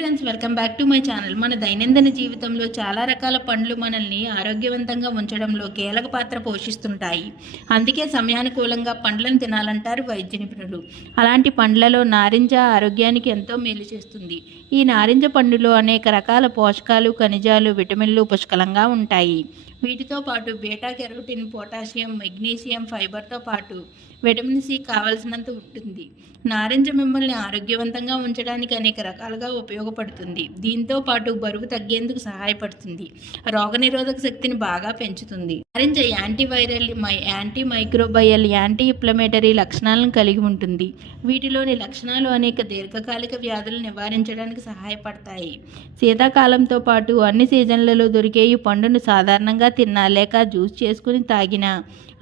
Friends welcome back to my channel మన దైనందిన జీవితంలో చాలా రకాల పండ్లు మనల్ని ఆరోగ్యవంతంగా ఉంచడంలో కీలక పాత్ర పోషిస్తుంటాయి. అందుకే సమయానుకూలంగా పండ్లను తినాలంటారు వైద్య నిపుణులు. అలాంటి పండ్లలో నారింజ ఆరోగ్యానికి ఎంతో మేలు చేస్తుంది. ఈ నారింజ పండులో అనేక రకాల పోషకాలు ఖనిజాలు విటమిన్లు పుష్కలంగా ఉంటాయి. వీటితో పాటు బీటా కెరోటిన్ పొటాషియం మెగ్నీషియం ఫైబర్తో పాటు విటమిన్ సి కావలసినంత ఉంటుంది. నారింజ మిమ్మల్ని ఆరోగ్యవంతంగా ఉంచడానికి అనేక రకాలుగా ఉపయోగపడుతుంది. దీంతో పాటు బరువు తగ్గేందుకు సహాయపడుతుంది. రోగనిరోధక శక్తిని బాగా పెంచుతుంది. నారింజ యాంటీవైరల్ మై యాంటీ మైక్రోబయల్ యాంటీ ఇప్లమేటరీ లక్షణాలను కలిగి ఉంటుంది. వీటిలోని లక్షణాలు అనేక దీర్ఘకాలిక వ్యాధులు నివారించడానికి సహాయపడతాయి. శీతాకాలంతో పాటు అన్ని సీజన్లలో దొరికే ఈ పండును సాధారణంగా తిన్నా లేక జ్యూస్ చేసుకుని తాగినా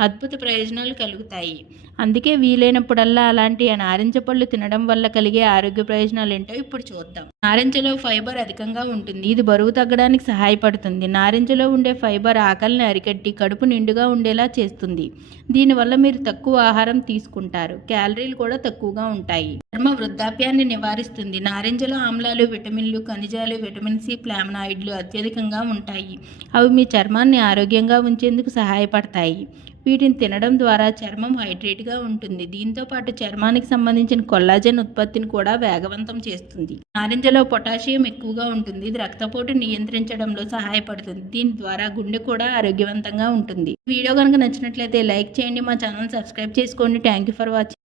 అద్భుత ప్రయోజనాలు కలుగుతాయి. అందుకే వీలైనప్పుడల్లా అలాంటి నారింజ పళ్ళు తినడం వల్ల కలిగే ఆరోగ్య ప్రయోజనాలు ఏంటో ఇప్పుడు చూద్దాం. నారింజలో ఫైబర్ అధికంగా ఉంటుంది. ఇది బరువు తగ్గడానికి సహాయపడుతుంది. నారింజలో ఉండే ఫైబర్ ఆకలిని అరికట్టి కడుపు నిండుగా ఉండేలా చేస్తుంది. దీనివల్ల మీరు తక్కువ ఆహారం తీసుకుంటారు. క్యాలరీలు కూడా తక్కువగా ఉంటాయి. చర్మ వృద్ధాప్యాన్ని నివారిస్తుంది. నారింజలో ఆమ్లాలు విటమిన్లు ఖనిజాలు విటమిన్ సి ప్లామనాయిడ్లు అత్యధికంగా ఉంటాయి. అవి మీ చర్మాన్ని ఆరోగ్యంగా ఉంచేందుకు సహాయపడతాయి. వీటిని తినడం ద్వారా చర్మం హైడ్రేట్గా ఉంటుంది. దీంతో పాటు చర్మానికి సంబంధించిన కొల్లాజెన్ ఉత్పత్తిని కూడా వేగవంతం చేస్తుంది. నారింజలో పొటాషియం ఎక్కువగా ఉంటుంది. ఇది రక్తపోటు నియంత్రించడంలో సహాయపడుతుంది. దీని ద్వారా గుండె కూడా ఆరోగ్యవంతంగా ఉంటుంది. వీడియో కనుక నచ్చినట్లయితే లైక్ చేయండి. మా ఛానల్ సబ్స్క్రైబ్ చేసుకోండి. Thank you for watching.